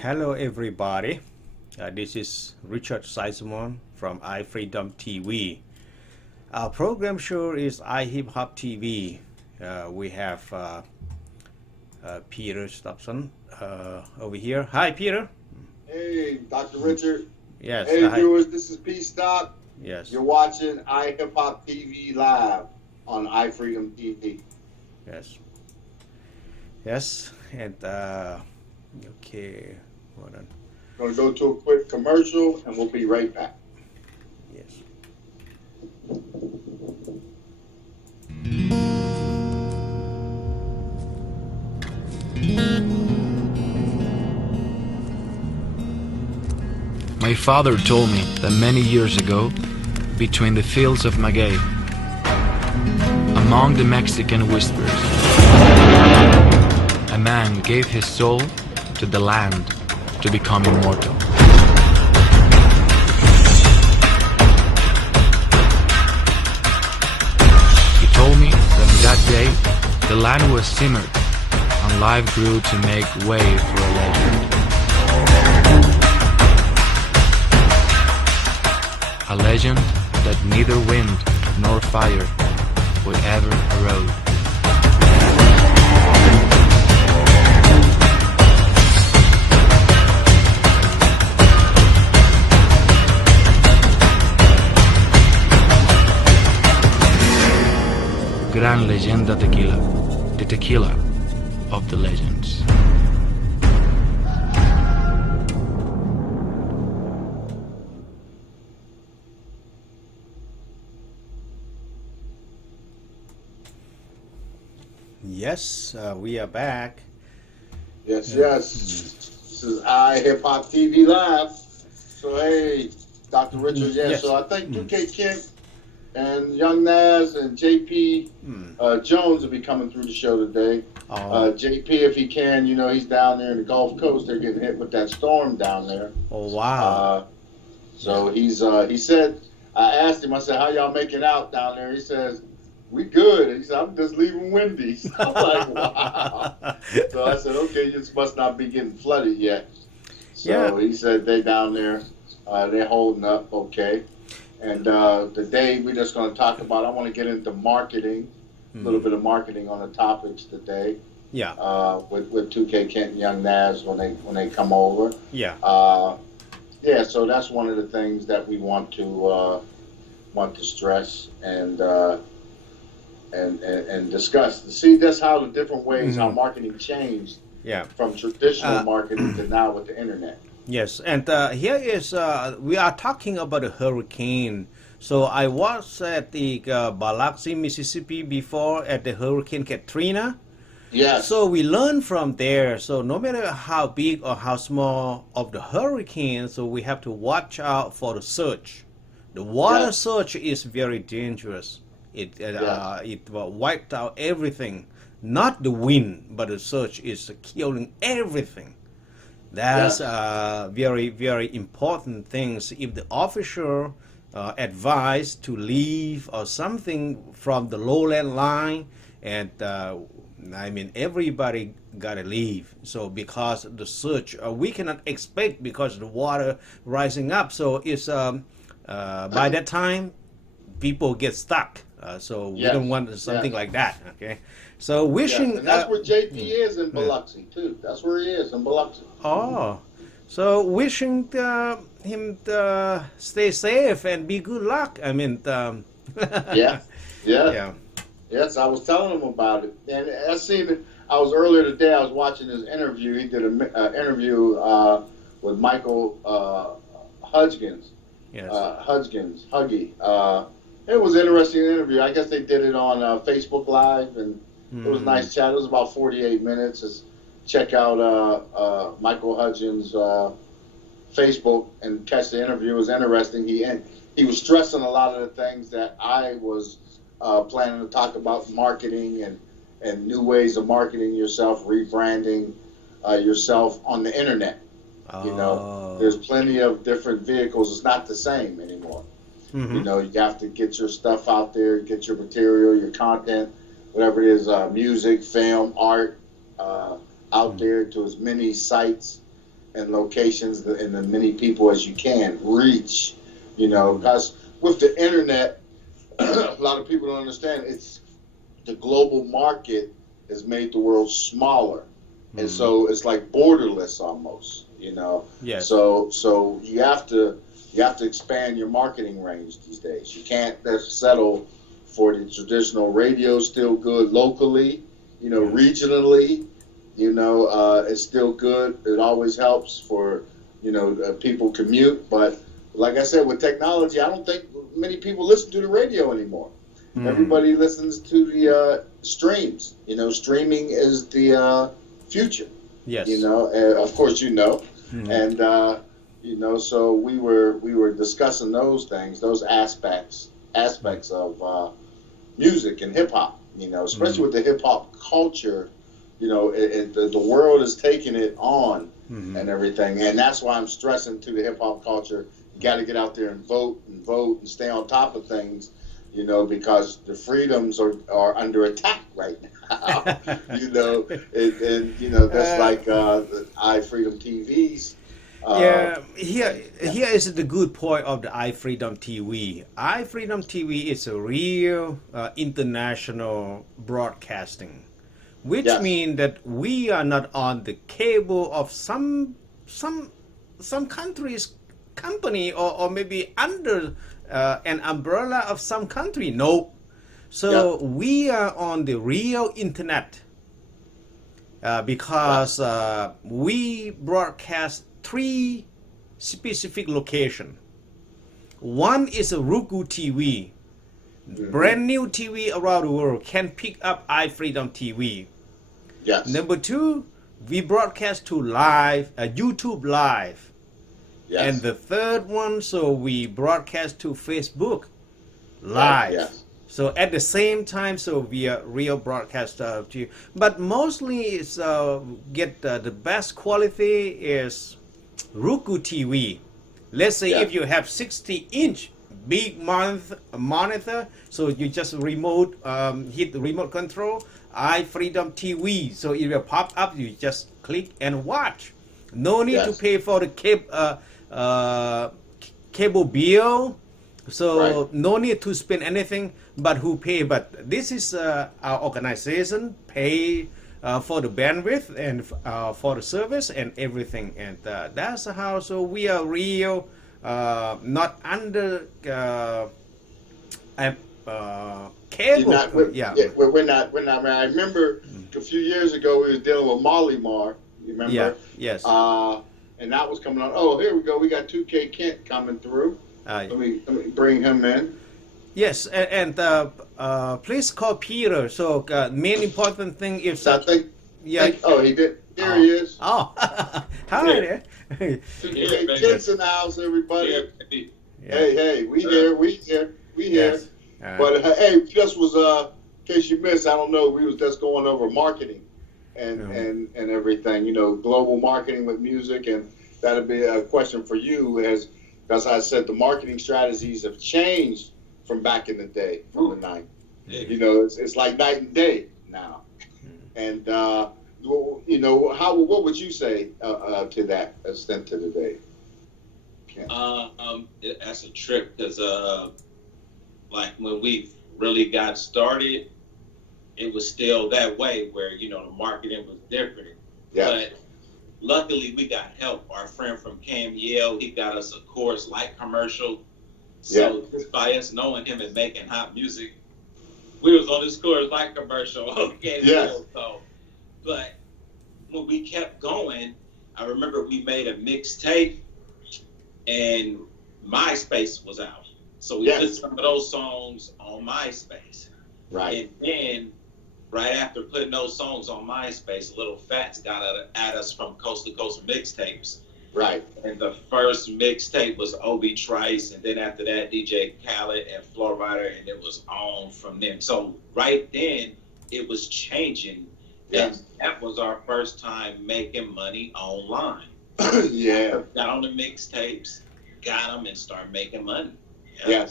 Hello, everybody. This is Richard Sizemon from iFreedomTV. Our program show is iHipHopTV. We have Peter Stobson over here. Hi, Peter. Hey, Dr. Richard. Yes. Hey, Hi. viewers, this is P. Stop. Yes. You're watching iHipHopTV live on iFreedomTV. Yes. Yes. And okay. Hold on. We're going to go to a quick commercial, and we'll be right back. Yes. My father told me that many years ago, between the fields of maguey, among the Mexican whispers, a man gave his soul to the land to become immortal. He told me that on that day, the land was simmered and life grew to make way for a legend. A legend that neither wind nor fire would ever erode. Gran Leyenda Tequila, the tequila of the legends. Yes, we are back. Yes. This is iHipHopTV live. So, hey, Dr. Richard, Yes. So I think 2K Kent and Young Naz and JP Jones will be coming through the show today. JP, if he can, he's down there in the Gulf Coast. They're getting hit with that storm down there. Oh, wow. So he said, I asked him, I said, how y'all making out down there? He says, we good. He said, I'm just leaving Wendy's. I'm like, wow. So I said, okay, you just must not be getting flooded yet. So he said they down there, they're holding up okay. And today we're just going to talk about, I want to get into marketing, a little bit of marketing on the topics today. Yeah. With 2K Kent and Young Naz when they come over. Yeah. So that's one of the things that we want to stress and discuss to see that's how the different ways how marketing changed from traditional marketing to now with the internet. Yes, and here is we are talking about a hurricane. So I was at the Biloxi, Mississippi before at the Hurricane Katrina. Yes. So we learn from there. So no matter how big or how small of the hurricane, so we have to watch out for the surge. The water surge is very dangerous. It wiped out everything. Not the wind, but the surge is killing everything. That's very, very important things. If the officer advised to leave or something from the lowland line, and everybody gotta leave. So because the surge, we cannot expect because the water rising up. So it's by that time, people get stuck. So we don't want something like that. Okay. So wishing. And that's where JP is in Biloxi too. That's where he is in Biloxi. Oh, so wishing him to stay safe and be good luck. Yes, I was telling him about it, and I seen it. I was earlier today. I was watching his interview. He did an interview with Michael Hudgens. Yes. Huggy. It was an interesting interview. I guess they did it on Facebook Live, and it was a nice chat. It was about 48 minutes. Just check out Michael Hudgens' Facebook and catch the interview. It was interesting. He was stressing a lot of the things that I was planning to talk about, marketing and new ways of marketing yourself, rebranding yourself on the internet. There's plenty of different vehicles. It's not the same anymore. You have to get your stuff out there, get your material, your content, whatever it is, music, film, art, out there to as many sites and locations and as many people as you can reach. Because with the internet, a lot of people don't understand it's the global market has made the world smaller, and so it's like borderless almost. Yes. So you have to expand your marketing range these days. You can't just settle for the traditional radio. Still good locally, regionally. It's still good. It always helps for people commute. But like I said, with technology, I don't think many people listen to the radio anymore. Everybody listens to the streams. Streaming is the future. Yes. Of course, and so we were discussing those things, those aspects of music and hip hop. Especially with the hip hop culture. The world is taking it on and everything, and that's why I'm stressing to the hip hop culture. You got to get out there and vote and stay on top of things. Because the freedoms are under attack right now. That's like the iFreedomTV's. Here is the good point of the iFreedomTV. iFreedomTV is a real international broadcasting, which means that we are not on the cable of some country's company or maybe under an umbrella of some country. No. So we are on the real internet because we broadcast 3 specific locations. One is a Roku TV. Brand new TV around the world can pick up iFreedomTV. Yes. Number 2, we broadcast to YouTube Live. Yes. And the third one, so we broadcast to Facebook Live. Yes. So at the same time, so we are real broadcast to you. But mostly it's get the best quality is Roku TV. Let's say if you have 60-inch big monitor, so you just hit the remote control, iFreedomTV. So it will pop up, you just click and watch. No need to pay for the cable bill, so no need to spend anything. But who pay? But this is our organization pay for the bandwidth and for the service and everything, and that's how. So we are real, not under cable. We're not. I remember a few years ago we was dealing with Molly Mar. You remember? Yeah. Yes. And that was coming on. Oh, here we go. We got 2K Kent coming through. Let me bring him in. Yes, and please call Peter. So main important thing is I think. Yeah. He did. Here he is. Oh, hi there. 2K Kent's in the house, everybody. Hey, we here. Yes. But hey, just was in case you missed. I don't know. We was just going over marketing. And everything, global marketing with music, and that'll be a question for you. As I said, the marketing strategies have changed from back in the day, from the night. It's like night and day now. And what would you say to that extent to the day? That's a trip because like when we really got started, it was still that way where, the marketing was different. Yeah. But luckily we got help. Our friend from Cam Yale, he got us a Coors Light commercial. So just by us knowing him and making hot music, we was on this Coors Light commercial. Okay. Yes. So, but when we kept going, I remember we made a mixtape and MySpace was out. So we put some of those songs on MySpace. Right. And then right after putting those songs on MySpace, Little Fats got at us from Coast to Coast mixtapes. Right. And the first mixtape was Obi Trice, and then after that, DJ Khaled and Flow Rider, and it was on from them. So right then, it was changing. Yes. And that was our first time making money online. Yeah. Got on the mixtapes, got them, and started making money. Yeah.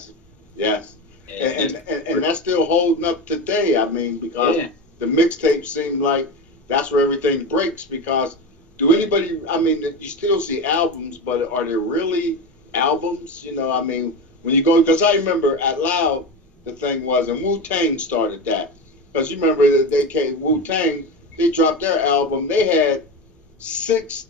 Yes. And that's still holding up today. I mean, because the mixtape seemed like that's where everything breaks, because do anybody? I mean, you still see albums, but are there really albums? You know, I mean, when you go, because I remember at Loud, the thing was, and Wu-Tang started that. Because you remember that they came, Wu-Tang, they dropped their album. They had 6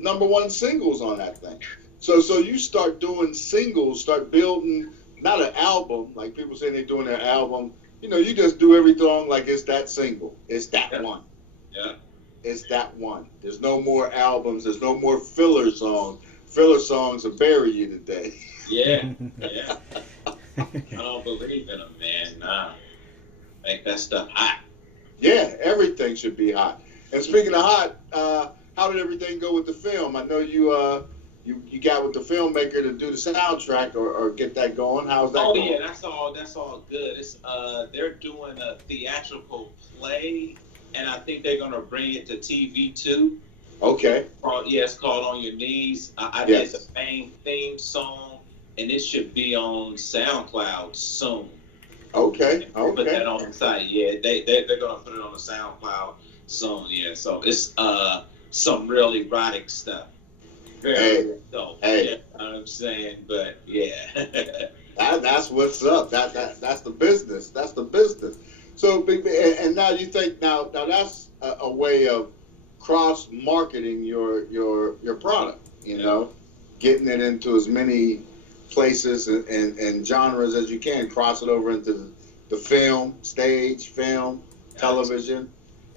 #1 singles on that thing. So you start doing singles, start building, not an album, like people saying they're doing their album. You know, you just do everything like it's that single. It's that one. Yeah. It's that one. There's no more albums. There's no more filler songs. Filler songs will bury you today. Yeah, yeah. I don't believe in them, man. Nah. Make that stuff hot. Yeah, everything should be hot. And speaking of hot, how did everything go with the film? I know you got with the filmmaker to do the soundtrack or get that going. How's that going? Oh yeah, that's all good. It's they're doing a theatrical play, and I think they're gonna bring it to TV too. Okay. Yeah, it's called On Your Knees. I Yes. did the main theme song, and it should be on SoundCloud soon. Okay. Put Okay. that on the site. Yeah, they're gonna put it on the SoundCloud soon. Yeah, so it's some real erotic stuff. Very dope. Hey. Yeah, you know what I'm saying, but yeah. That's what's up. That's the business. That's the business. So and now you think now that's a way of cross marketing your product. You know, getting it into as many places and genres as you can. Cross it over into the film, stage, film, television,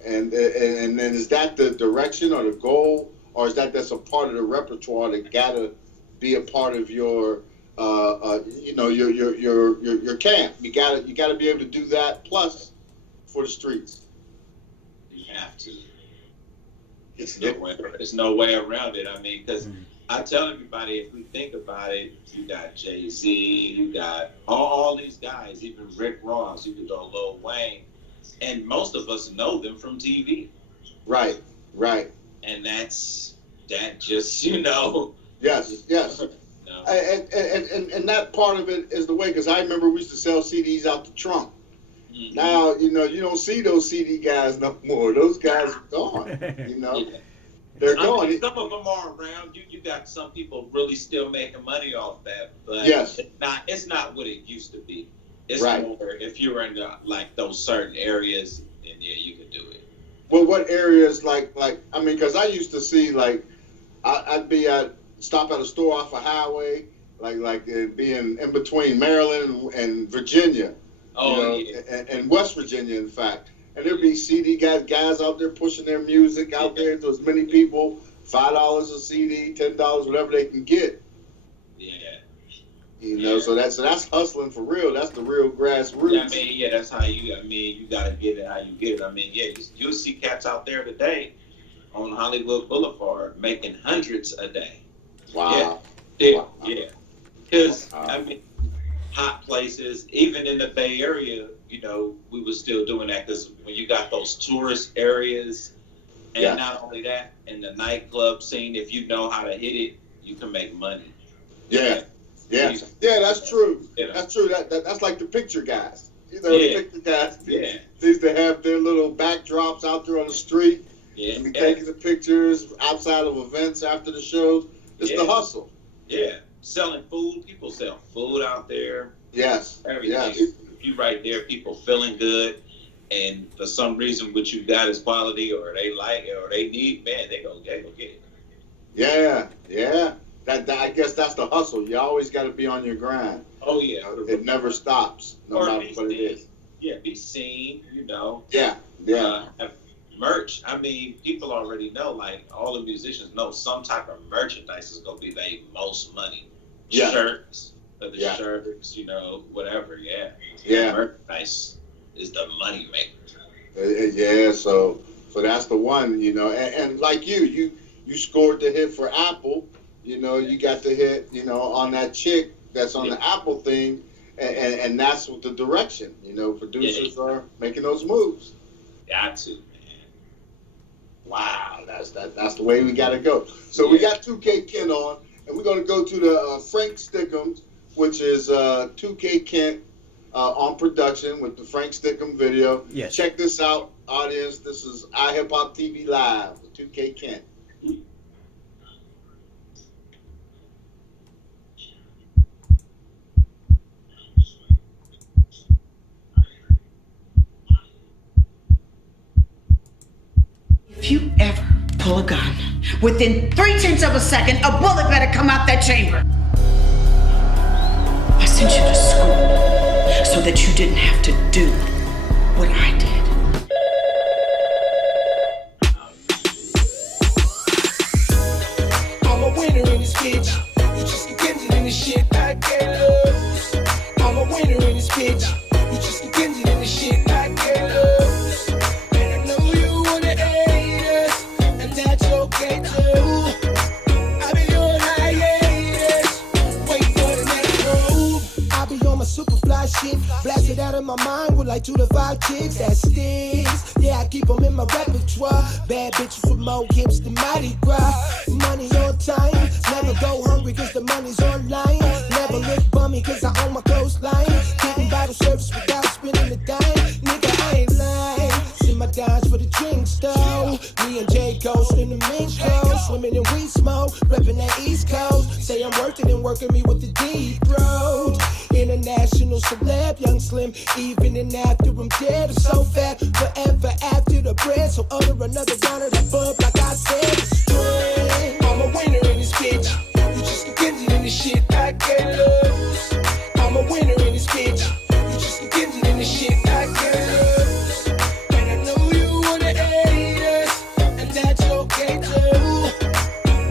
and then is that the direction or the goal, or is that just a part of the repertoire that gotta be a part of your you know, your camp? You gotta be able to do that plus for the streets. You have to. There's no way around it. I mean, because I tell everybody, if we think about it, you got Jay-Z, you got all these guys, even Rick Ross, you could go Lil Wayne, and most of us know them from TV. Right. And that just, you know. Yes. No. And that part of it is the way, because I remember we used to sell CDs out the trunk. Mm-hmm. Now, you know, you don't see those CD guys no more. Those guys are gone, you know. Yeah. They're I gone. mean, some of them are around. You got some people really still making money off that, but Yes. it's not what it used to be. It's Right. more if you're in like those certain areas, then yeah, you can do it. Well, what areas like I mean, because I used to see like I'd be stop at a store off a highway, like it'd be in between Maryland and Virginia, Oh, you know, yeah. and West Virginia, in fact. And there'd be CD guys out there pushing their music out there to as many people, $5 a CD, $10, whatever they can get. Yeah. You know, so that's hustling for real. That's the real grassroots. Yeah, I mean, yeah, that's how you gotta get it how you get it. I mean, yeah, you'll see cats out there today on Hollywood Boulevard making hundreds a day. Wow. Yeah. Wow. Yeah. Because, Wow. I mean, hot places, even in the Bay Area, you know, we were still doing that because when you got those tourist areas, and Yeah. not only that, in the nightclub scene, if you know how to hit it, you can make money. Yeah. That's true. Yeah. That's true. That's like the picture guys. You know, Yeah. the picture guys. Yeah. They used to have their little backdrops out there on the street. Yeah. And be taking the pictures outside of events after the shows. It's the hustle. Yeah. Selling food, people sell food out there. Yes. Everything. Yes. If you right there, people feeling good, and for some reason what you got is quality, or they like it, or they need, man, they go get it. Yeah. I guess that's the hustle. You always got to be on your grind. Oh yeah. It never stops, no Or matter be what it seen. is. Yeah, be seen, you know. Yeah. Have merch. I mean, people already know, like, all the musicians know some type of merchandise is going to be their most money. Yeah. Shirts, the Yeah. shirts, you know, whatever, yeah. Yeah. Merchandise is the money maker. Yeah, so that's the one, you know. And like you scored the hit for Apple. You know, you got the hit, you know, on that chick that's on the Apple thing, and that's what the direction. You know, producers are making those moves. Got to, man. Wow, that's the way we got to go. So we got 2K Kent on, and we're going to go to the Frank Stickum, which is 2K Kent on production with the Frank Stickum video. Yes. Check this out, audience. This is iHipHopTV Live with 2K Kent. If you ever pull a gun, within 0.3 of a second, a bullet better come out that chamber. I sent you to school so that you didn't have to do what I did. I'm a winner in this bitch. You just get in this shit I can't lose. I'm a winner in this bitch. You just get in this shit I can't lose. And I know you wanna hate us, and that's okay too. I be on hiatus, wait for the next move. I be on my super fly shit, blasted out of my mind with like 2 to 5 chicks that sticks. Yeah, I keep them in my repertoire. Bad bitches with more hips than Mardi Gras. Money on time, never go hungry cause the money's online. Never look bummy cause I own my clothesline. Getting bottle service without spending the dime. Nigga, I ain't lying. See my dimes for the drinks though. Me and J Coast in the mink coast. Swimming in weed smoke, reppin' that East Coast. Say I'm worth it and working me with the deep throat. International celeb, young slim. Even and after I'm dead, I'm so fat. Forever after the bread. So order another round of that bub like I said. Straight. I'm a winner in this bitch. You just get in this shit I can't lose. I'm a winner in this bitch. You just get in this shit I can't lose. And I know you wanna hate us, and that's okay too.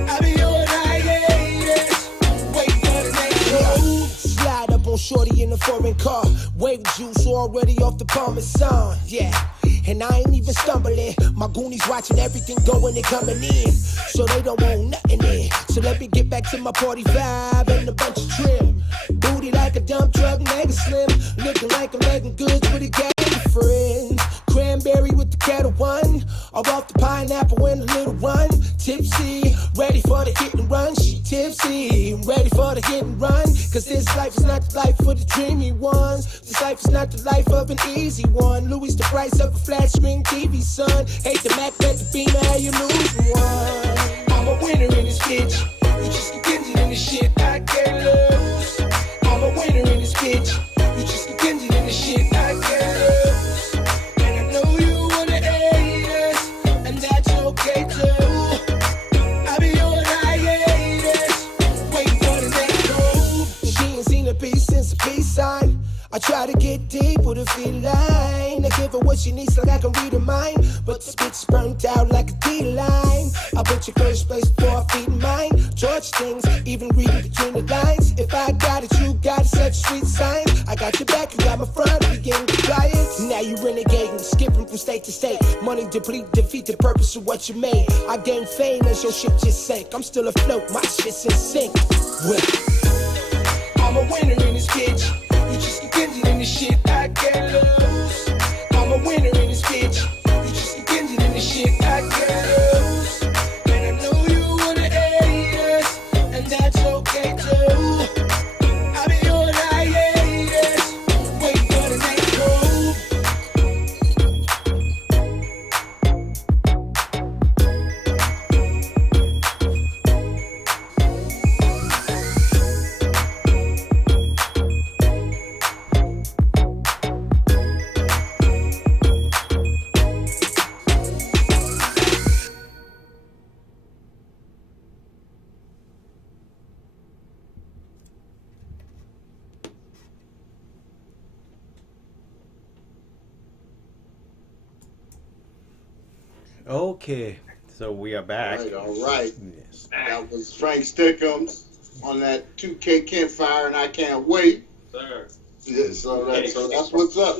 I be on hiatus, wait for the next move. Slide up on shorty in a foreign car. Wave juice already off the Parmesan, yeah. And I ain't even stumbling. My goonies watching everything going and coming in, so they don't want nothing in. So let me get back to my party vibe and a bunch of trim. Booty like a dump truck, mega slim. Looking like I'm making goods with a gang of friends. Cranberry with the kettle one, or off the pineapple and a little one. Tipsy, ready for the hit and run. She tipsy, ready for the hit and run. Cause this life is not the life for the dreamy ones. This life is not the life of an easy one. Louis the price of a flat screen TV, son. Hate the Mac, bet the Beamer, how you losing one. I'm a winner in this bitch. You just get in this shit I can't lose. I'm a winner in this bitch. You just get in this shit I can't lose. And I know you wanna hate us, and that's okay too. I be on hiatus, wait for the next move. She ain't seen a piece since a peace sign. I try to get deep with a feline. I give her what she needs like I can read her mind. But this bitch is burnt out like a D-line. I put your first place before I feed mine. George things, even reading between the lines. If I got it, you got it, such sweet sign. I got your back, you got my front, we getting compliance. Now you renegading, skipping from state to state. Money deplete, defeat the purpose of what you made. I gain fame as your ship just sank. I'm still afloat, my shit's in sync. Well, I'm a winner in this bitch. You just get in this shit I can't lose. I'm a winner in this bitch. You just get in this shit I can't lose. And I know you wanna hate us, and that's okay too. I be on hiatus, wait for the next move. Okay, so we are back. All right. Yes. That was Frank Stickum on that 2K Campfire, and I can't wait. Sir. Yeah, so that's what's up.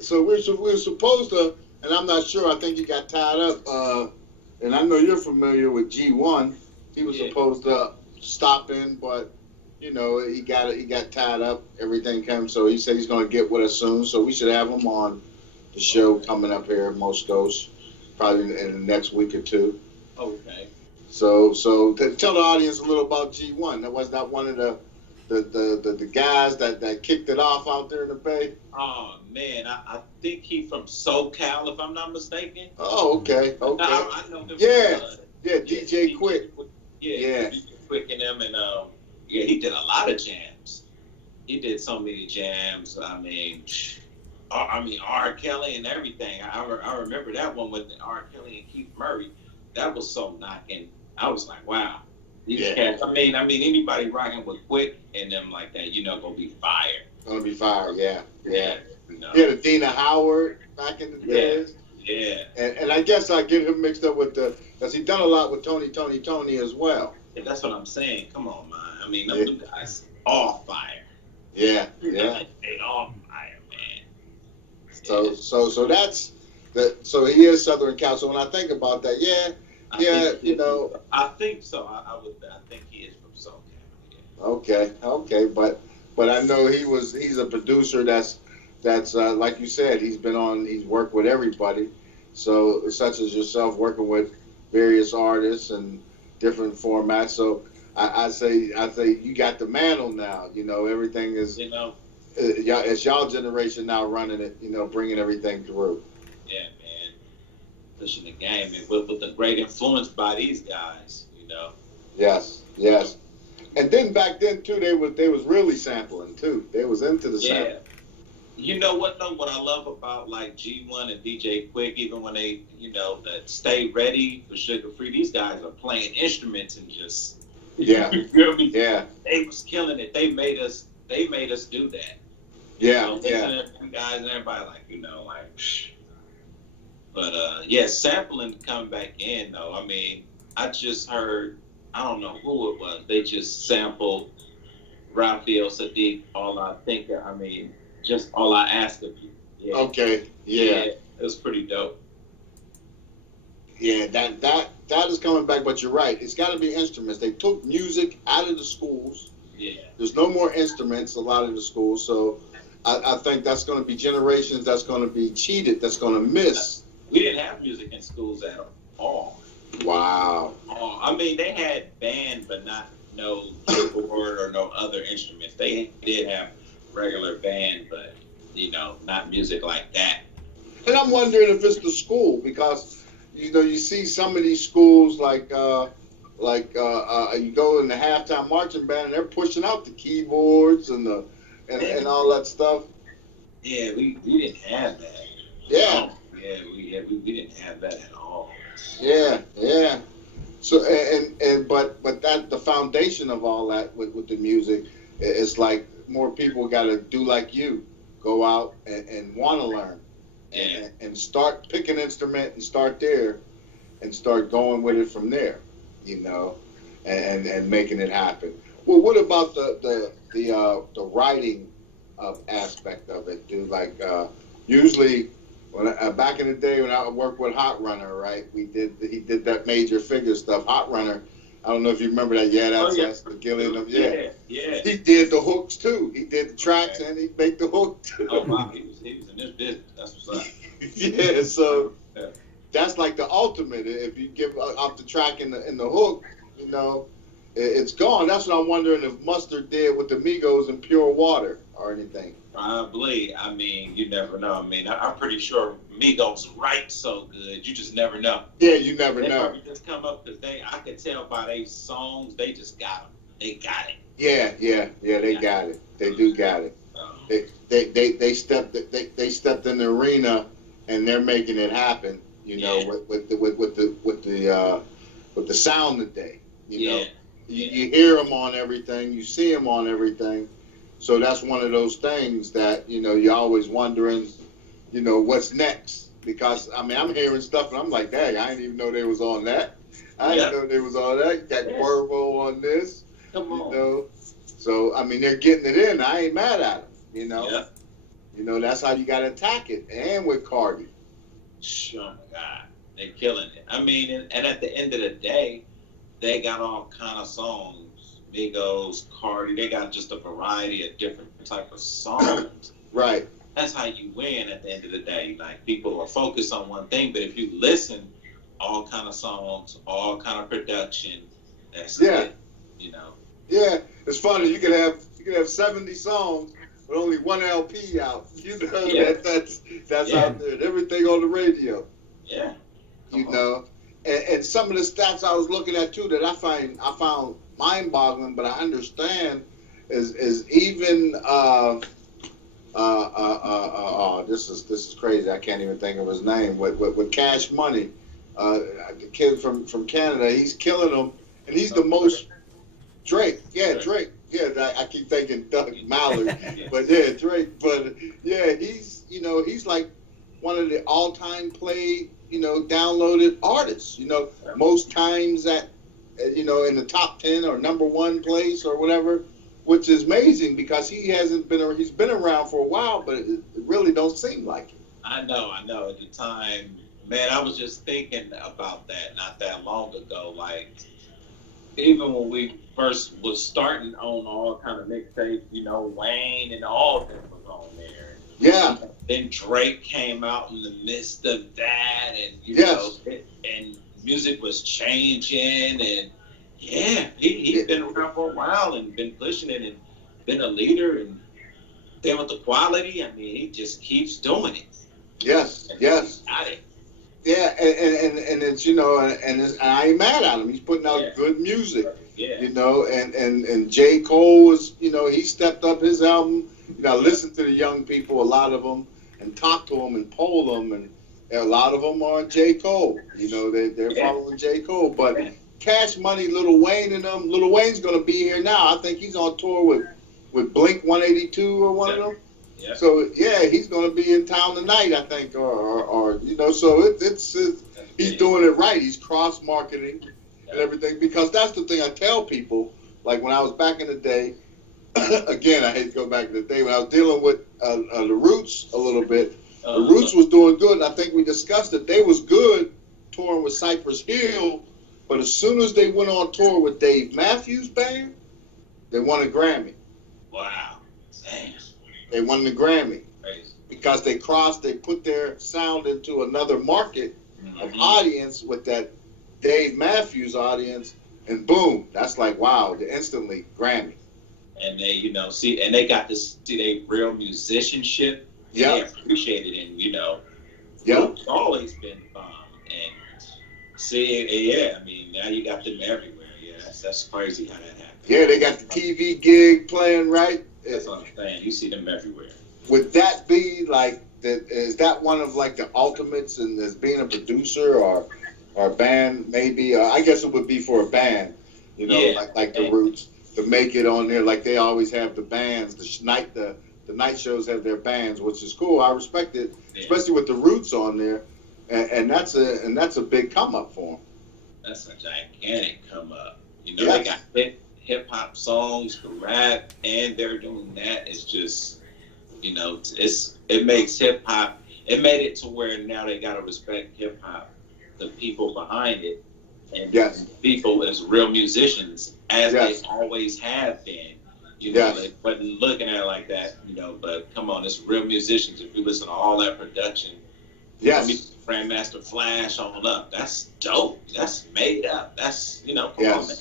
so we're supposed to, and I'm not sure. I think he got tied up. And I know you're familiar with G1. He was supposed to stop in, but you know he got tied up. Everything came, so he said he's going to get with us soon. So we should have him on the show coming up here at Moscos, probably in the next week or two. Okay. So tell the audience a little about G1. That was not one of the the guys that kicked it off out there in the Bay? Oh man, I think he from SoCal, if I'm not mistaken. Oh, okay. No, I know him. Yeah, From, DJ Quick. Yeah, DJ Quick and them, and yeah, he did a lot of jams. He did so many jams. I mean, R. Kelly and everything. I remember that one with R. Kelly and Keith Murray. That was so knocking. I was like, wow. These cats. I mean, anybody rocking with Quick and them like that, gonna be fire. Gonna be fire. Yeah. You know? Yeah, the Dina Howard back in the days. Yeah. And I guess I get him mixed up with because he done a lot with Tony as well. Yeah, that's what I'm saying. Come on, man. I mean, them guys all fire. Yeah. They all fire, man. So that's that. So he is Southern Cal. So when I think about that, I think so. I think he is from SoCal. Yeah. Okay, but I know he's a producer that's like you said, he's worked with everybody. So such as yourself, working with various artists and different formats. So I say you got the mantle now. Everything is it's y'all generation now running it. Bringing everything through. Yeah, man. Pushing the game and with the great influence by these guys. Yes. And then back then too, they was really sampling too. They was into the sample. You know what though? What I love about like G1 and DJ Quick, even when they, that Stay Ready for Sugar Free, these guys are playing instruments and just you feel me? Yeah. They was killing it. They made us do that. Listening to them guys and everybody But sampling coming back in though. I mean, I just heard, I don't know who it was. They just sampled Raphael Sadiq. Just All I Ask of You. Yeah. Okay. Yeah. It was pretty dope. Yeah, that is coming back, but you're right. It's got to be instruments. They took music out of the schools. Yeah. There's no more instruments a lot of the schools, so I think that's going to be generations that's going to be cheated, that's going to miss. We didn't have music in schools at all. Wow. Oh, I mean, they had band, but no keyboard or no other instruments. They did have regular band, but not music like that. And I'm wondering if it's the school, because you see some of these schools like you go in the halftime marching band and they're pushing out the keyboards and all that stuff. Yeah, we didn't have that. Yeah. We didn't have that at all. Yeah. So but that the foundation of all that with the music is like more people got to do like you, go out and want to learn, and start pick an instrument and start there, and start going with it from there, and making it happen. Well, what about the writing aspect of it, dude? Like usually. Back in the day when I worked with Hot Runner, right? He did that Major Figure stuff. Hot Runner, I don't know if you remember that. Yeah, that's the Gillian. Yeah. He did the hooks too. He did the tracks and he made the hook too. Oh wow, he was in this business. That's what's up. Yeah, so that's like the ultimate. If you give up the track and the hook, it's gone. That's what I'm wondering if Mustard did with the Migos and Pure Water or anything. Probably. I mean, you never know. I mean, I'm pretty sure Migos write so good. You just never know. Yeah, you never know. They probably just come up because I could tell by their songs, they just got them. They got it. Yeah, they got it. They do got it. They stepped in the arena and they're making it happen. With the sound today. You hear them on everything. You see them on everything. So that's one of those things that, you're always wondering, what's next? Because, I'm hearing stuff and I'm like, dang, I didn't even know they was on that. I didn't know they was on that. Got Cuervo on this. Come on. So, they're getting it in. I ain't mad at them, Yeah. That's how you got to attack it. And with Cardi. Oh, my God. They're killing it. And at the end of the day, they got all kind of songs. Migos, Cardi, they got just a variety of different type of songs. Right. That's how you win at the end of the day. Like, people are focused on one thing, but if you listen, all kind of songs, all kind of production, that's it. Yeah, it's funny. You could can have 70 songs but only one LP out. You know, Yeah. that's Yeah. out there. And everything on the radio. Yeah. You Come on. know, and some of the stats I was looking at too that I found mind-boggling, but I understand is even this is crazy. I can't even think of his name. With Cash Money, the kid from Canada, he's killing them, and he's the most Drake. Yeah, Drake. Yeah, I keep thinking Doug Mallard, but yeah, Drake. But yeah, he's like one of the all-time played, downloaded artists. Most times at in the top 10 or number 1 place or whatever, which is amazing because he's been around for a while, but it really don't seem like it. I know. At the time, man, I was just thinking about that not that long ago. Like, even when we first was starting on all kind of mixtapes, Wayne and all of them was on there. Yeah. Then Drake came out in the midst of that, and Yes. and music was changing, and yeah, he's been around for a while and been pushing it and been a leader, and then with the quality, I mean, he just keeps doing it. Yes. And Yes. he's got it. Yeah, and it's and I ain't mad at him. He's putting out good music. Yeah. And J. Cole is, he stepped up his album. Listen to the young people, a lot of them, and talk to them and poll them, and a lot of them are J. Cole. They're following J. Cole. But Cash Money, Lil Wayne and them. Lil Wayne's gonna be here now. I think he's on tour with Blink 182 or one of them. Yeah. So yeah, he's gonna be in town tonight, I think, or So it's he's doing it right. He's cross marketing and everything, because that's the thing I tell people. Like when I was back in the day, again, I hate to go back to the day when I was dealing with the Roots a little bit. The Roots was doing good, and I think we discussed it. They was good touring with Cypress Hill, but as soon as they went on tour with Dave Matthews Band, they won a Grammy. Wow. Damn. They won the Grammy Crazy. because they put their sound into another market of audience with that Dave Matthews audience, and boom, that's like, wow, they instantly Grammy. And they, and they got to see their real musicianship. Yeah. They appreciate it, and Yeah. it's always been fun. And see, I mean, now you got them everywhere. Yeah, that's crazy how that happened. Yeah, they got the TV gig playing, right? That's what I'm saying. You see them everywhere. Would that be like that? Is that one of like the ultimates in as being a producer or a band? Maybe I guess it would be for a band, like the Roots, to make it on there. Like they always have the bands. The night shows have their bands, which is cool. I respect it, especially with the Roots on there, and that's a big come up for them. That's a gigantic come up. Yes. They got hip hop songs, the rap, and they're doing that. It's just, it makes hip hop. It made it to where now they gotta respect hip hop, the people behind it, and people as real musicians, as they always have been. They wasn't looking at it like that. But come on, it's real musicians. If you listen to all that production, Grandmaster Flash on up. That's dope. That's made up. That's come on, man.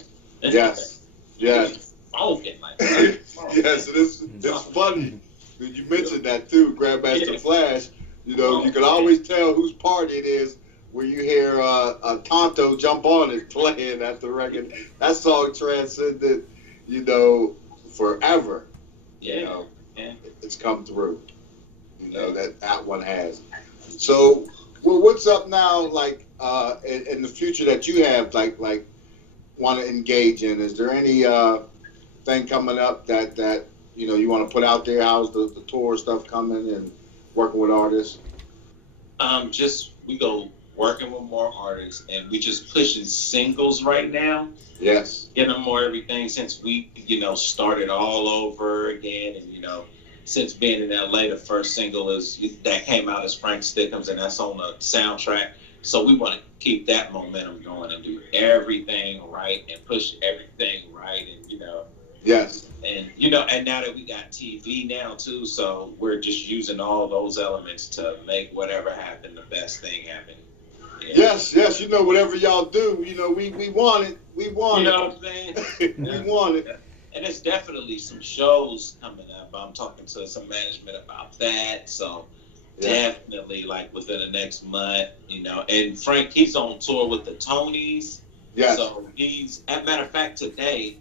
Yes. Funkin' like that. Yes, it's funny. You mentioned that too, Grandmaster Flash. You can always tell whose party it is when you hear a Tonto jump on it playing at the record. That song transcended, forever. Yeah. It's come through. That one has. So, well, what's up now? Like in the future that you have, like want to engage in? Is there any thing coming up that you want to put out there? How's the tour stuff coming and working with artists? Just we go working with more artists, and we just pushing singles right now. Yes. Getting more everything since we started all over again, and since being in LA, the first single that came out is Frank Stickham's, and that's on the soundtrack. So we want to keep that momentum going and do everything right and push everything right, and Yes. And and now that we got TV now too, so we're just using all those elements to make whatever happen the best thing happen. Yeah. Yes. Whatever y'all do, we want it. We want it. What I'm saying? We want it. And there's definitely some shows coming up. I'm talking to some management about that. So definitely like within the next month, you know. And Frank, he's on tour with the Tonys. Yes. So he's, as a matter of fact, today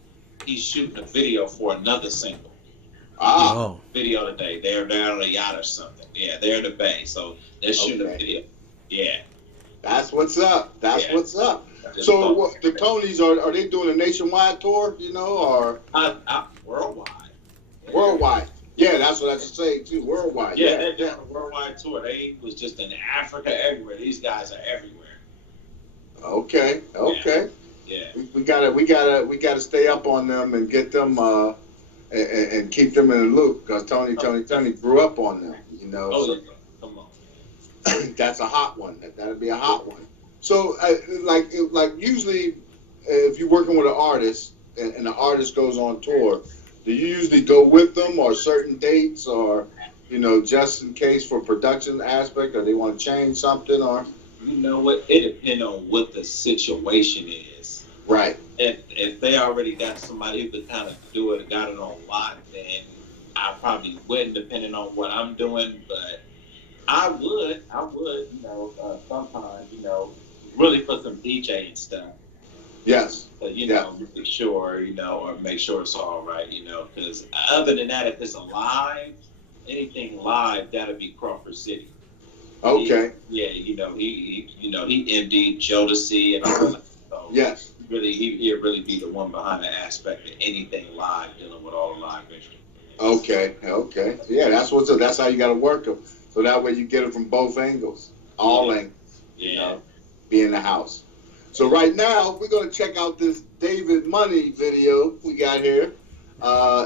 he's shooting a video for another single. Oh. Video today. They're on a yacht or something. Yeah, they're in the bay. So they're shooting a video. Yeah. That's what's up. That's what's up. Just So what, the Tonys, are they doing a nationwide tour, you know, or worldwide? Worldwide. Yeah, that's what I was saying too. Worldwide. Yeah, they're doing a worldwide tour. They was just in Africa, everywhere. These guys are everywhere. Okay. Yeah. We gotta stay up on them and get them and keep them in the loop, because Tony grew up on them, you know. Oh, so, yeah. Come on. that's a hot one. That'd be a hot one. So, like usually, if you're working with an artist and the artist goes on tour, do you usually go with them, or certain dates, or, you know, just in case for production aspect, or they want to change something, or? You know what? It depends on what the situation is. Right. If they already got somebody who could kind of do it, got it on lock, then I probably wouldn't, depending on what I'm doing. But I would, you know, sometimes, you know, really for some DJing stuff. Yes. You know, make sure, you know, or make sure it's all right, you know, because other than that, if it's a live, anything live, that'll be Crawford City. Okay. You know, he MD'd Jodeci and all that. So yes. He'd really be the one behind the aspect of anything live, dealing with all the live instruments. Okay. Yeah, that's what's up. That's how you got to work them. So that way you get it from both angles, all angles. Yeah. You know, be in the house. So right now we're gonna check out this David Money video we got here.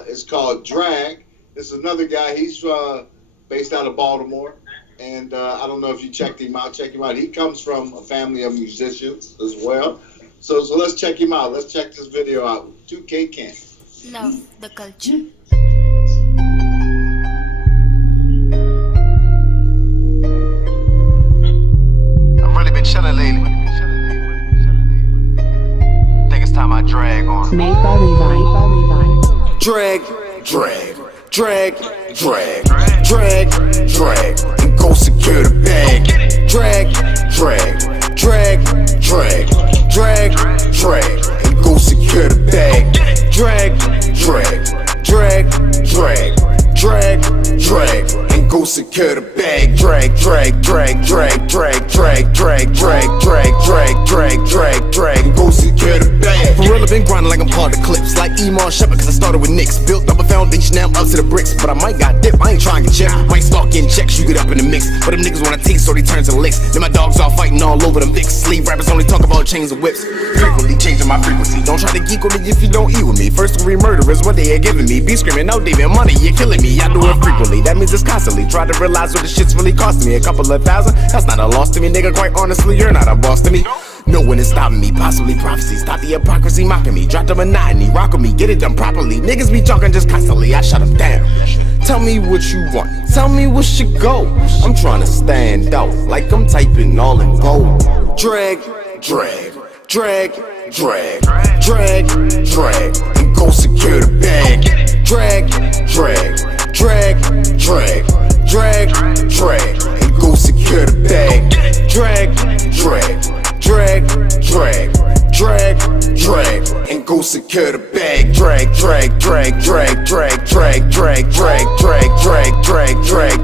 It's called Drag. This is another guy. He's based out of Baltimore, and I don't know if you checked him out. Check him out. He comes from a family of musicians as well. So let's check him out. Let's check this video out. 2K Camp. Love the culture. I've really been chilling lately. Think it's time I drag on. Made by Levi. Drag, and go secure the bag. Drag, and go secure the bag. Drag, and go secure the bag. Drag, and go secure the bag. For real, I've been grinding like I'm part of the clips. Like Emon Shepard, cause I started with Knicks. Built up a foundation, now I'm up to the bricks. But I might got dip, I ain't trying to get chipped. Might start getting checks, you get up in the mix. But them niggas wanna taste, so they turn to the licks. Then my dogs all fighting all over them dicks. Sleeve rappers only talk about chains and whips. Frequently changing my frequency. Don't try to geek on me if you don't eat with me. First degree murder is what they are giving me. Be screaming, no David Money, you're killing me. I do it frequently, that means it's constantly. Try to realize what the shit's really costing me. A couple of thousand, that's not a loss to me, nigga. Quite honestly, you're not a boss to me. No one is stopping me, possibly prophecy. Stop the hypocrisy mocking me. Drop the monotony, rock with me, get it done properly. Niggas be talking just constantly, I shut them down. Tell me what you want, tell me what should go. I'm trying to stand out, like I'm typing all in gold. Drag, and go secure the bag. Drag, and go secure the bag. Drag, and go secure the bag.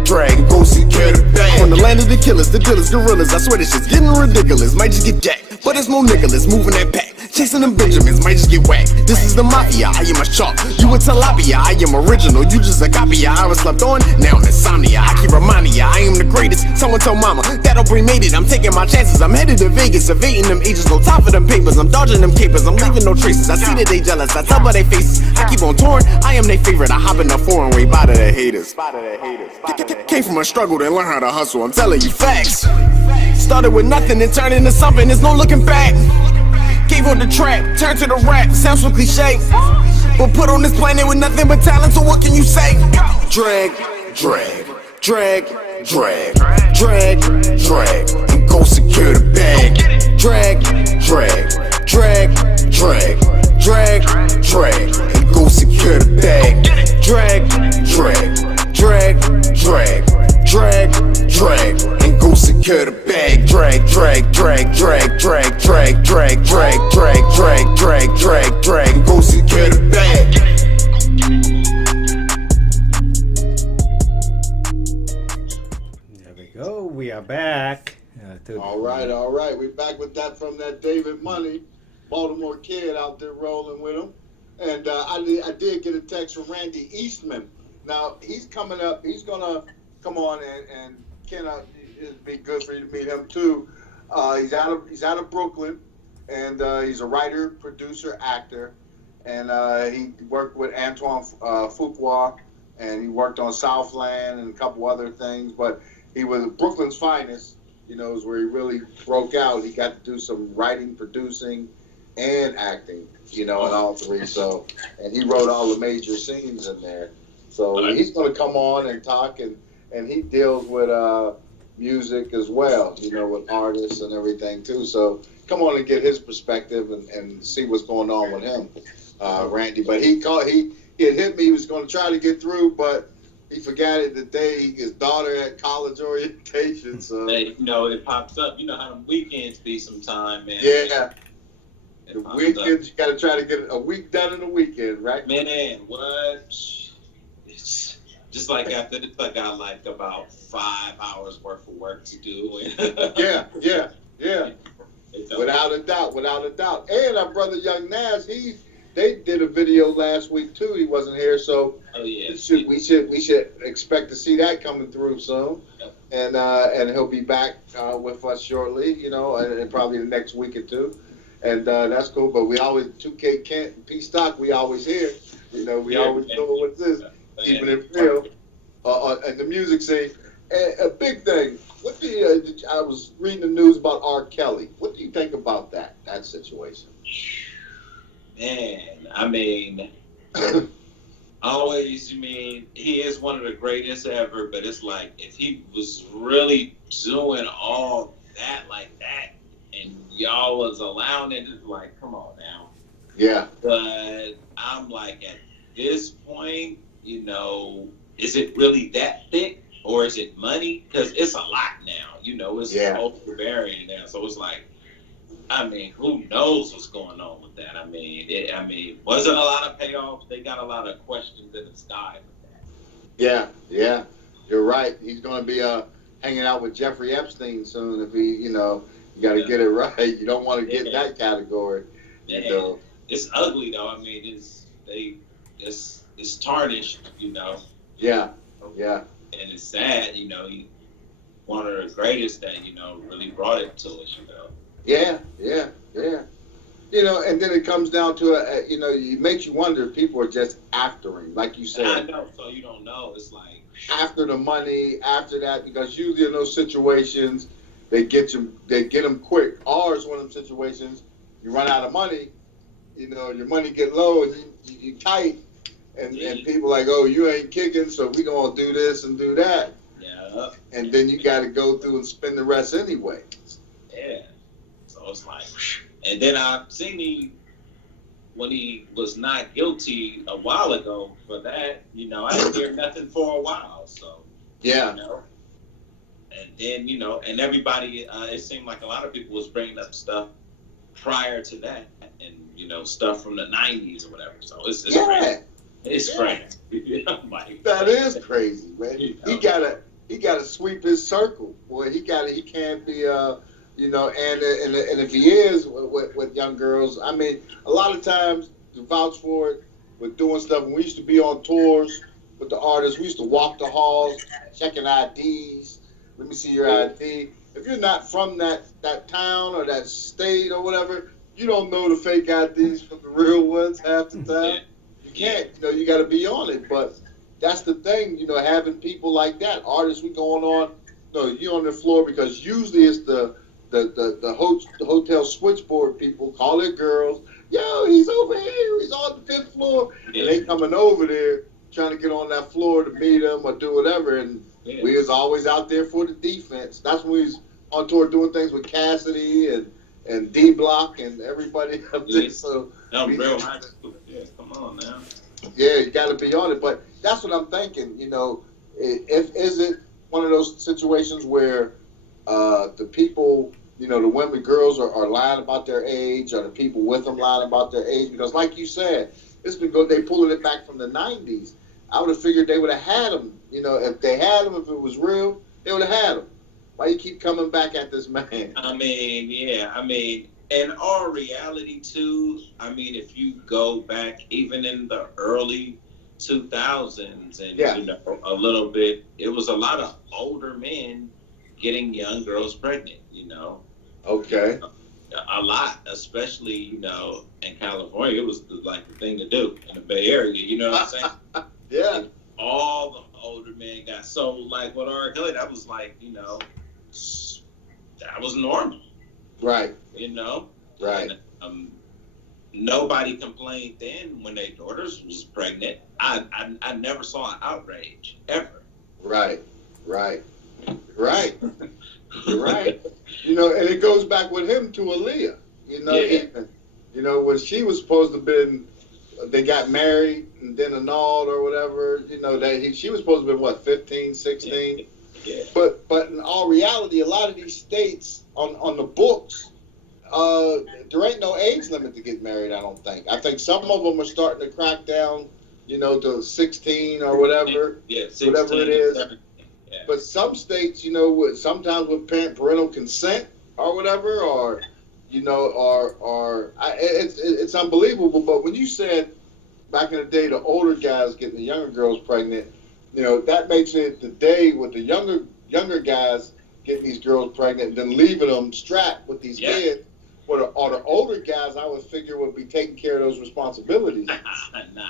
Drag, and go secure the bag. From the land of the killers, the dealers, gorillas, I swear this shit's getting ridiculous. Might just get jacked, but it's more Nicholas moving that pack. Chasing them Benjamins, might just get whacked. This is the mafia, I am a shark. You a tilapia, I am original. You just a copy, I was slept on, now I'm insomnia. I keep reminding ya, I am the greatest. Someone tell mama, that Aubrey made it. I'm taking my chances, I'm headed to Vegas. Evading them agents, on top of them papers. I'm dodging them capers, I'm leaving no traces. I see that they jealous, I tell by their faces. I keep on touring, I am their favorite. I hop in the foreign way, by to the haters. Came from a struggle, then learn how to hustle, I'm telling you facts. Started with nothing and turned into something, there's no looking back. Gave on the trap, turned to the rap, sounds so cliche. But put on this planet with nothing but talent, so what can you say? Drag, and go secure the bag. Drag, and go secure drag, go secure the bag. There we go. We are back. All right. We're back with that from that David Money, Baltimore kid out there rolling with him. And I did get a text from Randy Eastman. Now, he's coming up. He's going to come on and Ken, it'd be good for you to meet him too. He's out of Brooklyn, and he's a writer, producer, actor. And he worked with Antoine Fuqua, and he worked on Southland and a couple other things. But he was Brooklyn's finest, is where he really broke out. He got to do some writing, producing, and acting, in all three. So, and he wrote all the major scenes in there. So he's going to come on and talk, and he deals with music as well, with artists and everything too. So come on and get his perspective and see what's going on with him, Randy. But he had hit me. He was going to try to get through, but he forgot it the day his daughter had college orientation. So it pops up. You know how the weekends be sometime, man. Yeah. The weekends, you got to try to get a week done in a weekend, right? Man, what? It's just like after this, I got like about 5 hours worth of work to do. Yeah. Without a doubt. And our brother Young Nas, they did a video last week too. He wasn't here, so we should expect to see that coming through soon. Yep. And he'll be back with us shortly, and probably the next week or two. And that's cool. But we always 2K Kent P Stock. We always here. We always know what's this, keeping it real. And the music scene. And a big thing. What do you? I was reading the news about R. Kelly. What do you think about that situation? Man, I mean, always. He is one of the greatest ever. But it's like if he was really doing all that like that, and y'all was allowing it, it's like, come on now. Yeah. But I'm like, at this point, is it really that thick? Or is it money? Because it's a lot now. It's overbearing now. So it's like, who knows what's going on with that? Wasn't a lot of payoffs. They got a lot of questions in the sky with that. Yeah. You're right. He's going to be hanging out with Jeffrey Epstein soon if he, you got to get it right. You don't want to get in that category. It's ugly, though. It's tarnished, Yeah. And it's sad, he one of the greatest that, really brought it to us, Yeah. And then it comes down to, it makes you wonder if people are just after him, like you said. I know, so you don't know. It's like... After the money, after that, because usually in those situations, they get them quick. Or it's one of them situations, you run out of money, your money get low and you tight. And people like, oh, you ain't kicking, so we gonna do this and do that. Yeah. And then you got to go through and spend the rest anyway. Yeah. So it's like, and then I've seen him when he was not guilty a while ago for that. I didn't hear nothing for a while. So. Yeah. And then and everybody, it seemed like a lot of people was bringing up stuff prior to that, and stuff from the '90s or whatever. So it's crazy. It's crazy. That is crazy, man. He gotta sweep his circle. Boy, he can't be and if he is with young girls, a lot of times to vouch for it with doing stuff. When we used to be on tours with the artists, we used to walk the halls, checking IDs. Let me see your ID. If you're not from that town or that state or whatever, you don't know the fake IDs from the real ones half the time. Can't, you got to be on it. But that's the thing, having people like that, artists we going on, you on the floor because usually it's the hotel switchboard people call their girls, yo, he's over here, he's on the 5th floor, and they coming over there trying to get on that floor to meet him or do whatever, and we was always out there for the defense. That's when we was on tour doing things with Cassidy and D Block and everybody up there. So real high school. Yeah, come on now. Yeah, you got to be on it. But that's what I'm thinking. Is it one of those situations where the people the women, girls are lying about their age, or the people with them lying about their age, because like you said, they pulling it back from the 90s. I would have figured they would have had them, if they had them, if it was real, they would have had them. Why you keep coming back at this man? I mean, in all reality too, if you go back even in the early 2000s and a little bit, it was a lot of older men getting young girls pregnant, Okay. A lot, especially, in California, it was like the thing to do in the Bay Area, you know what I'm saying? Yeah. And all the older men got, so like with R. Kelly, that was like, that was normal. Right. Right. And, nobody complained then when their daughters was pregnant. I never saw an outrage ever. Right. You're right. And it goes back with him to Aaliyah. Even, when she was supposed to have been, they got married and then annulled or whatever. She was supposed to have been what, 15, 16. Yeah. But in all reality, a lot of these states on the books, there ain't no age limit to get married. I don't think. I think some of them are starting to crack down, to 16 or whatever. Yeah, 16, whatever it is. 17. Yeah. But some states, sometimes with parental consent or whatever, or it's unbelievable. But when you said back in the day, the older guys getting the younger girls pregnant, that makes it today with the younger guys getting these girls pregnant and then leaving them strapped with these kids. Or the older guys, I would figure, would be taking care of those responsibilities. Nah.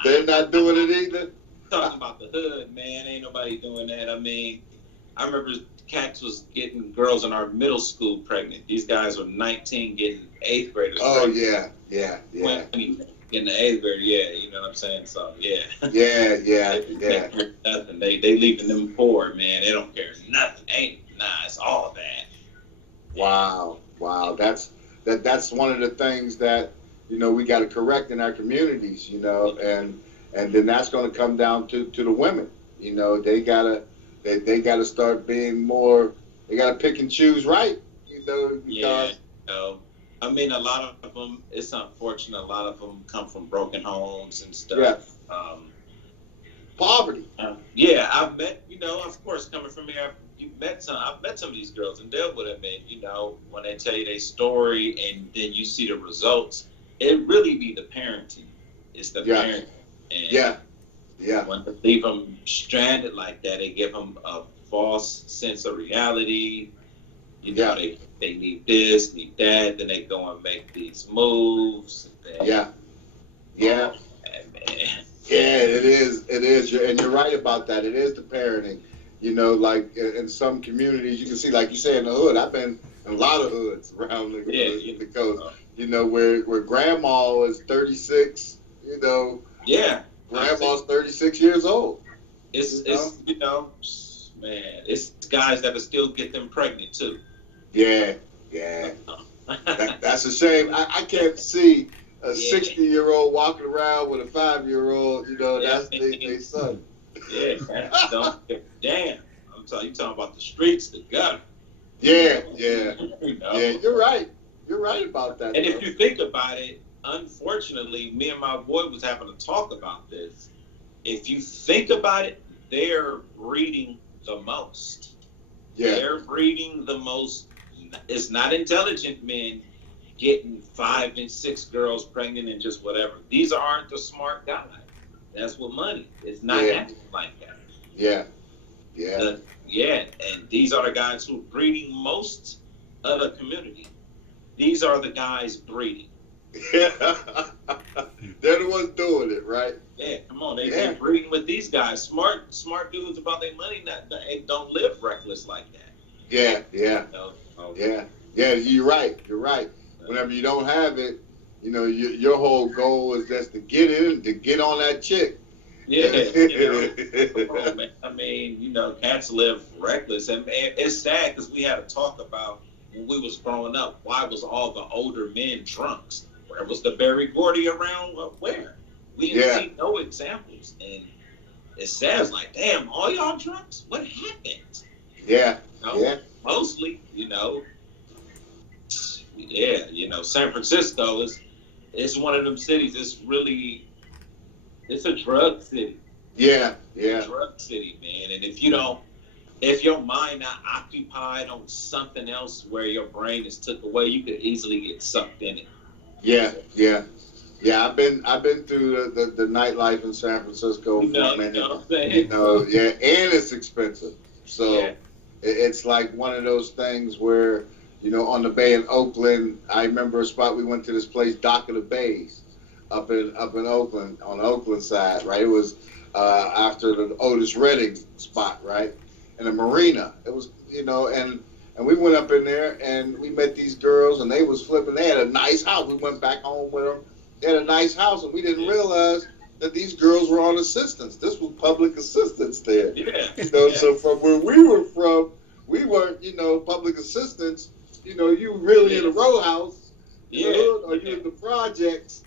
They're not doing it either. Talking about the hood, man, ain't nobody doing that. I remember cats was getting girls in our middle school pregnant. These guys were 19 getting 8th graders pregnant. Yeah. In the 8th grade, you know what I'm saying? So, yeah. Yeah. Nothing. They leaving them poor, man. They don't care nothing. It's all that. Wow. That's one of the things that, we got to correct in our communities, and then that's going to come down to the women. They gotta start being more. They gotta pick and choose right. Because a lot of them. It's unfortunate. A lot of them come from broken homes and stuff. Yeah. Poverty. I've met. Of course, coming from here, I've met some of these girls and dealt with them. And when they tell you their story and then you see the results, it really be the parenting. It's the parenting. And when they leave them stranded like that, they give them a false sense of reality. They need this, need that. Then they go and make these moves. And then, Yeah, it is. And you're right about that. It is the parenting. Like in some communities, you can see, like you say, in the hood. I've been in a lot of hoods around the coast. Where grandma is 36. Grandma's 36 years old. It's man, it's guys that'll still get them pregnant too. Yeah. That's a shame. I can't see a 60-year-old walking around with a 5-year-old. That's their son. Yeah, don't give a damn. You talking about the streets, the gutter. Yeah. Yeah, you're right. You're right about that. And if you think about it, unfortunately, me and my boy was having to talk about this. If you think about it, they're breeding the most. Yeah. They're breeding the most. It's not intelligent men getting 5 and 6 girls pregnant and just whatever. These aren't the smart guys. That's what money. It's not acting like that. Yeah. And these are the guys who are breeding most of the community. These are the guys breeding. Yeah. They're the ones doing it, right? Yeah, come on. They're breeding with these guys. Smart dudes about their money they don't live reckless like that. Yeah. Okay. Yeah, you're right. Whenever you don't have it, your whole goal is just to get on that chick. Yeah, come on, man. Cats live reckless. And it's sad because we had to talk about when we was growing up, why was all the older men drunks? Where was the Berry Gordy around? Where? We didn't see no examples. And it says like, damn, all y'all drunks? What happened? Yeah. Mostly, Yeah, San Francisco it's one of them cities. It's a drug city. Yeah, It's a drug city, man. And if your mind not occupied on something else where your brain is took away, you could easily get sucked in it. Yeah. I've been through the nightlife in San Francisco for a minute. You know what I'm saying? And it's expensive. So it's like one of those things where, on the bay in Oakland, I remember a spot we went to, this place, Dock of the Bays, up in Oakland, on the Oakland side, right? It was after the Otis Redding spot, right? In a marina. It was, and we went up in there and we met these girls and they was flipping. They had a nice house. We went back home with them. They had a nice house and we didn't realize that these girls were on assistance. This was public assistance there. Yeah. So from where we were from, we weren't, public assistance. You really in a row house, or you in the projects,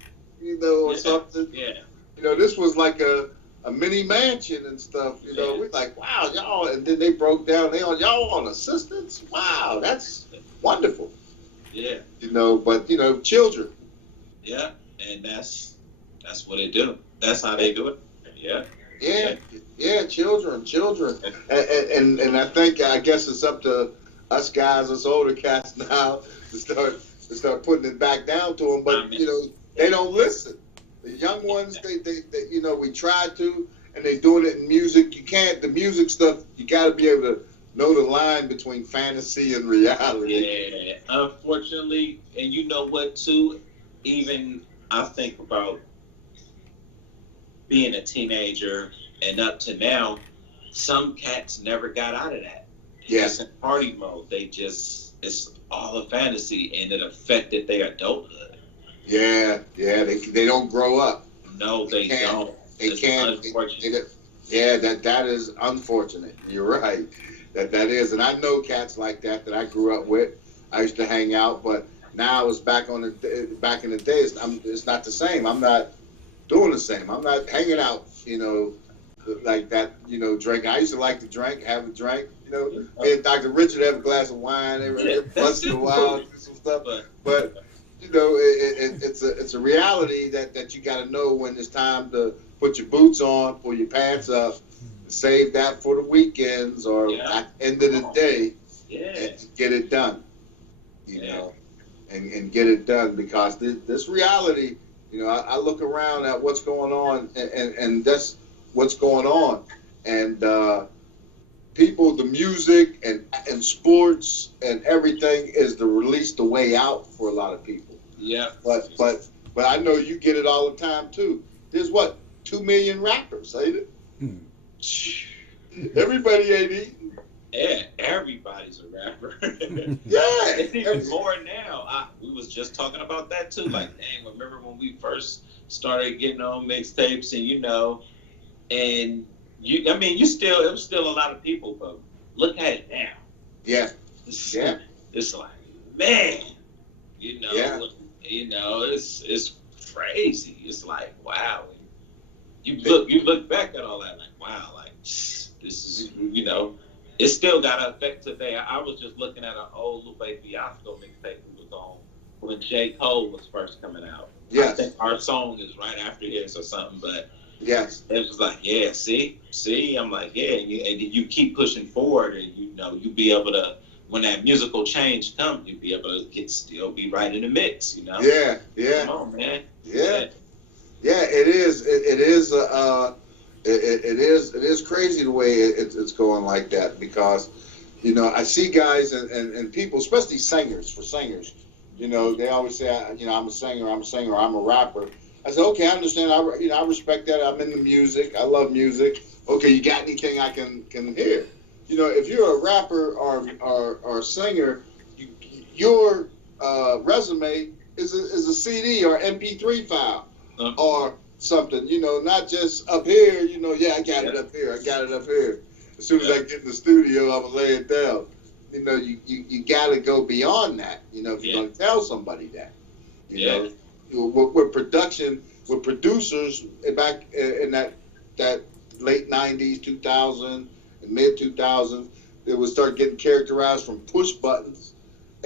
or something. Yeah. This was like a mini mansion and stuff. We're like, wow, y'all. And then they broke down. Y'all on assistance. Wow, that's wonderful. Yeah. But children. Yeah, and that's what they do. That's how they do it. Yeah. Yeah, children, and I guess it's up to us guys, us older cats now, to start putting it back down to them. But they don't listen. The young ones, they we try to, and they're doing it in music. The music stuff. You got to be able to know the line between fantasy and reality. Yeah, unfortunately, and you know what too. Even I think about being a teenager and up to now, some cats never got out of that. Yes. In party mode. It's all a fantasy, and it affected their adulthood. Yeah, they don't grow up. No, they don't. They can't. That is unfortunate. You're right. That is, and I know cats like that I grew up with. I used to hang out, but now it's back in the day. It's not the same. I'm not doing the same. I'm not hanging out, like that, drink. I used to like to drink, have a drink, me and Dr. Richard have a glass of wine every once in a while, do some stuff. But it's a reality that you got to know when it's time to put your boots on, pull your pants up, save that for the weekends or at the end of the day, and get it done, and get it done, because this reality, I look around at what's going on, and that's what's going on, and people, the music and sports and everything is the way out for a lot of people. Yeah. But I know you get it all the time too. There's 2 million rappers, ain't it? Everybody ain't eating. Yeah, everybody's a rapper. Yeah. It's even more now. We was just talking about that too. Like, dang, remember when we first started getting on mixtapes and it was still a lot of people, but look at it now. Yeah. It's like, man, it's crazy. It's like, wow. You look back at all that, like, wow, like, this is, it still got an effect today. I was just looking at an old Lupe Fiasco mixtape we was on when J. Cole was first coming out. Yes. I think our song is right after his or something, but yes, it was like, yeah, see, I'm like, yeah, and you keep pushing forward, and you be able to, when that musical change comes, you be able to still be right in the mix, Yeah. Come on, man. Yeah. It is. It is crazy the way it's going like that, because, I see guys and people, especially singers. They always say, I'm a singer, I'm a rapper. I said, okay, I understand. I respect that. I'm in the music. I love music. Okay, you got anything I can hear? If you're a rapper or a singer, your resume is a CD or MP3 file or something. Not just up here. I got it up here. As soon as I get in the studio, I'm gonna lay it down. You got to go beyond that. If you're gonna tell somebody that. With production, with producers back in that late 90s, 2000, and mid 2000s, they would start getting characterized from push buttons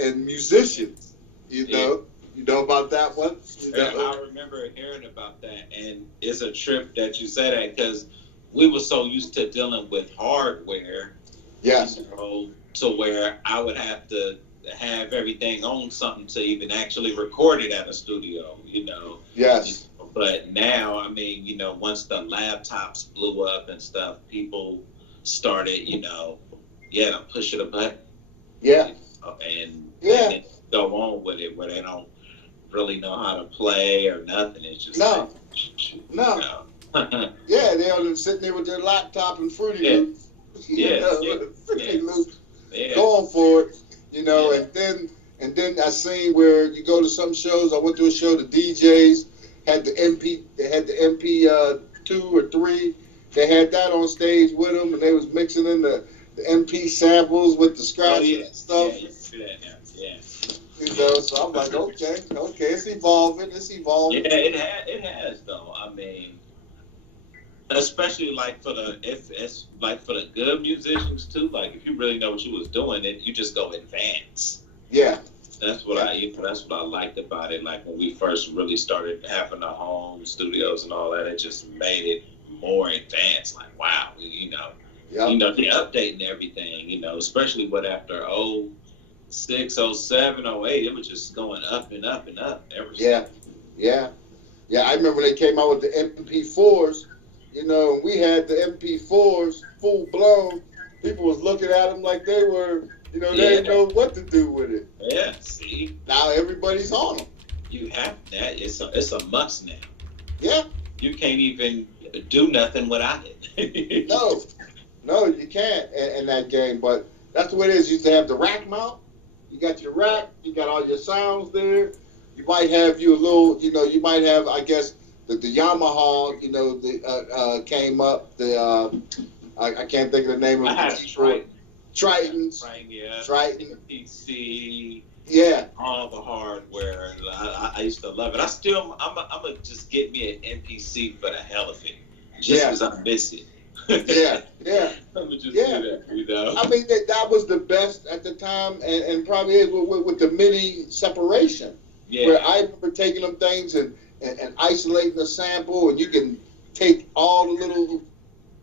and musicians. You know about that one? I remember hearing about that, and it's a trip that you said that because we were so used to dealing with hardware. Yes. You know, to where I would have to have everything on something to even actually record it at a studio, you know. Yes. But now, I mean, you know, once the laptops blew up and stuff, people started, you know, to push a button. Yeah. And they go on with it where they don't really know how to play or nothing. It's just no. Yeah, they're sitting there with their laptop and Fruity Loops. Going for it, you know. And then I seen where you go to some shows. I went to a show. The DJs had the MP. They had the MP 2 or 3. They had that on stage with them, and they was mixing in the MP samples with the scratches and stuff. You know, so I'm like, okay, it's evolving. Yeah, it has though. I mean, especially like for the good musicians too. Like if you really know what you was doing, you just go advance. Yeah. That's what I liked about it. Like when we first really started having our home studios and all that, it just made it more advanced. Like wow, you know, they're updating everything. You know, especially after 06, 07, 08, it was just going up and up and up. Yeah. I remember they came out with the MP4s. You know, we had the MP4s full blown. People was looking at them like they were, you know, they didn't know what to do with it. Yeah, see. Now everybody's on them. You have that. It's a must now. Yeah. You can't even do nothing without it. No, you can't in that game. But that's the way it is. You used to have the rack mount. You got your rack. You got all your sounds there. You might have a little, you know, you might have, I guess, the Yamaha, you know, came up. I can't think of the name of it. Tritons. Triton. PC. Yeah. All the hardware. I used to love it. I'm gonna just get me an MPC for the hell of it, just because I miss it. Yeah. I'm gonna just do that, you know. I mean, that was the best at the time, and probably is with the MIDI separation. Yeah. Where I remember taking them things and isolating the sample, and you can take all the little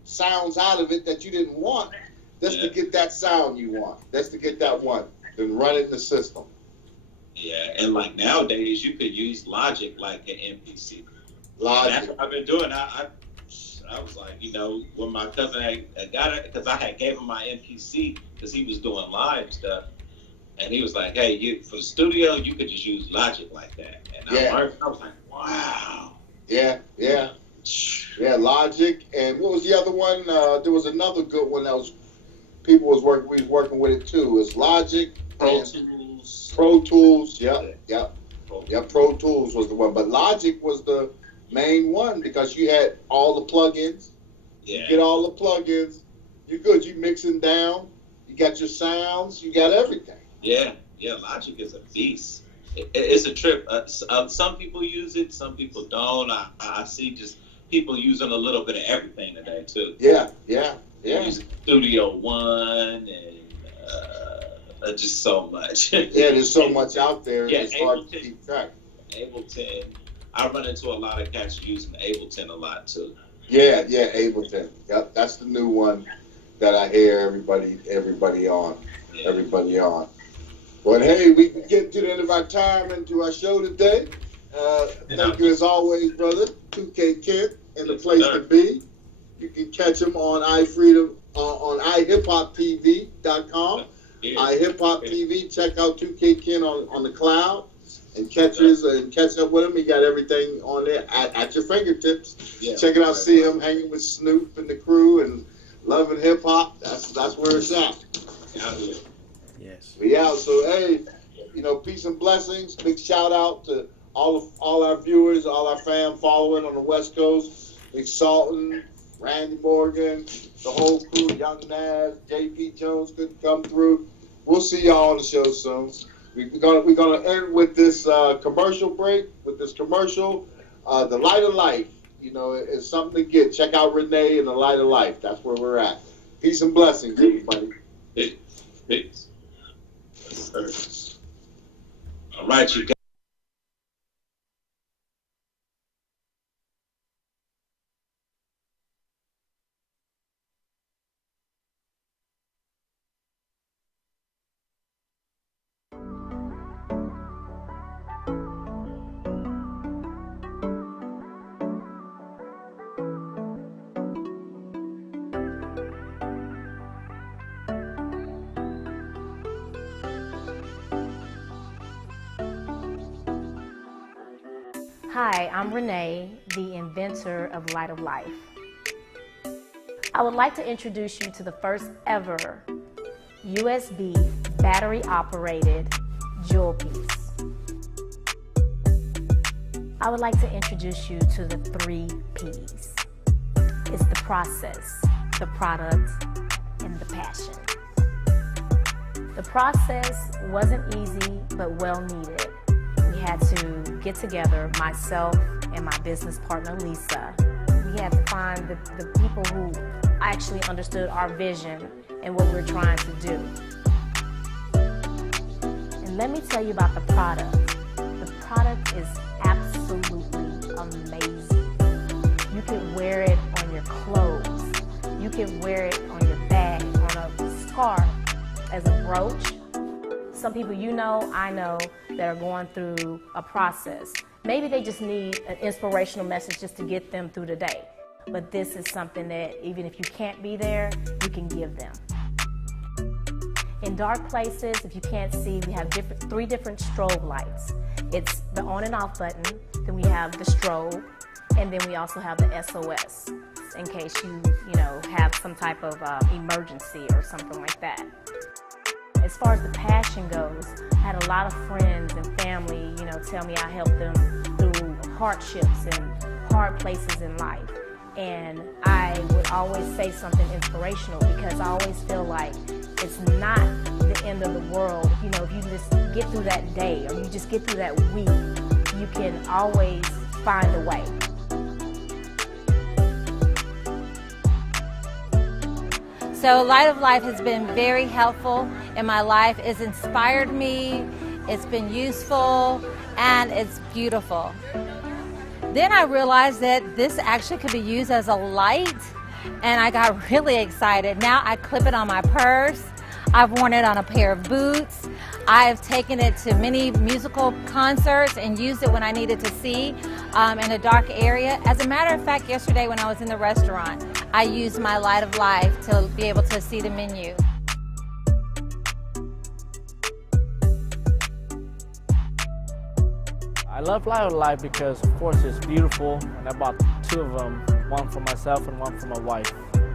sounds out of it that you didn't want, just to get that sound you want. Just to get that one. Then run it in the system. Yeah, and like nowadays, you could use Logic like an MPC. Logic. That's what I've been doing. I was like, you know, when my cousin had got it, because I had gave him my MPC because he was doing live stuff, and he was like, hey, for the studio, you could just use Logic like that. And I was like, wow. Yeah, Logic. And what was the other one? There was another good one that was we was working with it too. It's Logic, Pro Tools. Pro Tools. Yep. Pro Tools was the one, but Logic was the main one because you had all the plugins. Yeah. You get all the plugins. You're good. You mixing down. You got your sounds. You got everything. Yeah. Logic is a beast. It's a trip. Some people use it. Some people don't. I see just people using a little bit of everything today too. Yeah. Using Studio One and just so much. There's so much out there. Yeah, it's hard to keep track. Ableton. I run into a lot of cats using Ableton a lot too. Yeah, Ableton. Yep, that's the new one that I hear everybody on. Yeah. Everybody on. But hey, we can get to the end of our time into our show today. Thank you as always, brother. 2K Kent and the place to be. You can catch him on iFreedom on iHipHopTV.com. iHipHopTV. Check out 2K Kent on the cloud and catch up with him. He got everything on there at your fingertips. Yeah, check it out. See him hanging with Snoop and the crew and loving hip hop. That's where it's at. Yes. We out. So hey, you know, peace and blessings. Big shout out to all our viewers, all our fam following on the West Coast. Big Salton, Randy Morgan, the whole crew, Young Naz, JP Jones couldn't come through. We'll see y'all on the show soon. We're gonna end with this commercial break. With this commercial, the Light of Life. You know, it's something to get. Check out Renee and the Light of Life. That's where we're at. Peace and blessings, everybody. Peace. All right, you guys. Hi, I'm Renee, the inventor of Light of Life. I would like to introduce you to the first ever USB battery operated jewel piece. I would like to introduce you to the 3 P's. It's the process, the product, and the passion. The process wasn't easy, but well needed. We had to get together, myself and my business partner, Lisa. We had to find the people who actually understood our vision and what we're trying to do. And let me tell you about the product. The product is absolutely amazing. You can wear it on your clothes. You can wear it on your bag, on a scarf, as a brooch. Some people you know, I know, that are going through a process. Maybe they just need an inspirational message just to get them through the day. But this is something that even if you can't be there, you can give them. In dark places, if you can't see, we have 3 different strobe lights. It's the on and off button, then we have the strobe, and then we also have the SOS in case you have some type of emergency or something like that. As far as the passion goes, I had a lot of friends and family, tell me I helped them through hardships and hard places in life. And I would always say something inspirational because I always feel like it's not the end of the world. If you just get through that day or you just get through that week, you can always find a way. So Light of Life has been very helpful in my life. It's inspired me, it's been useful, and it's beautiful. Then I realized that this actually could be used as a light, and I got really excited. Now I clip it on my purse. I've worn it on a pair of boots. I've taken it to many musical concerts and used it when I needed to see in a dark area. As a matter of fact, yesterday when I was in the restaurant, I used my Light of Life to be able to see the menu. I love Light of Life because, of course, it's beautiful, and I bought 2 of them, one for myself and one for my wife.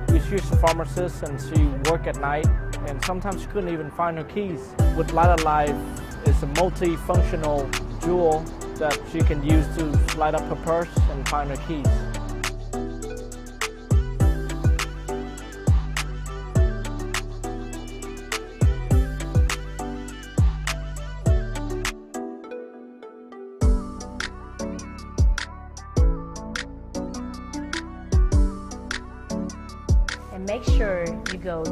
She's a pharmacist and she worked at night, and sometimes she couldn't even find her keys. With Light of Life, it's a multifunctional jewel that she can use to light up her purse and find her keys. And make sure you go to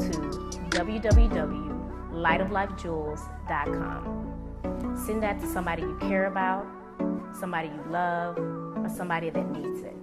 www.lightoflifejewels.com. Send that to somebody you care about, somebody you love, or somebody that needs it.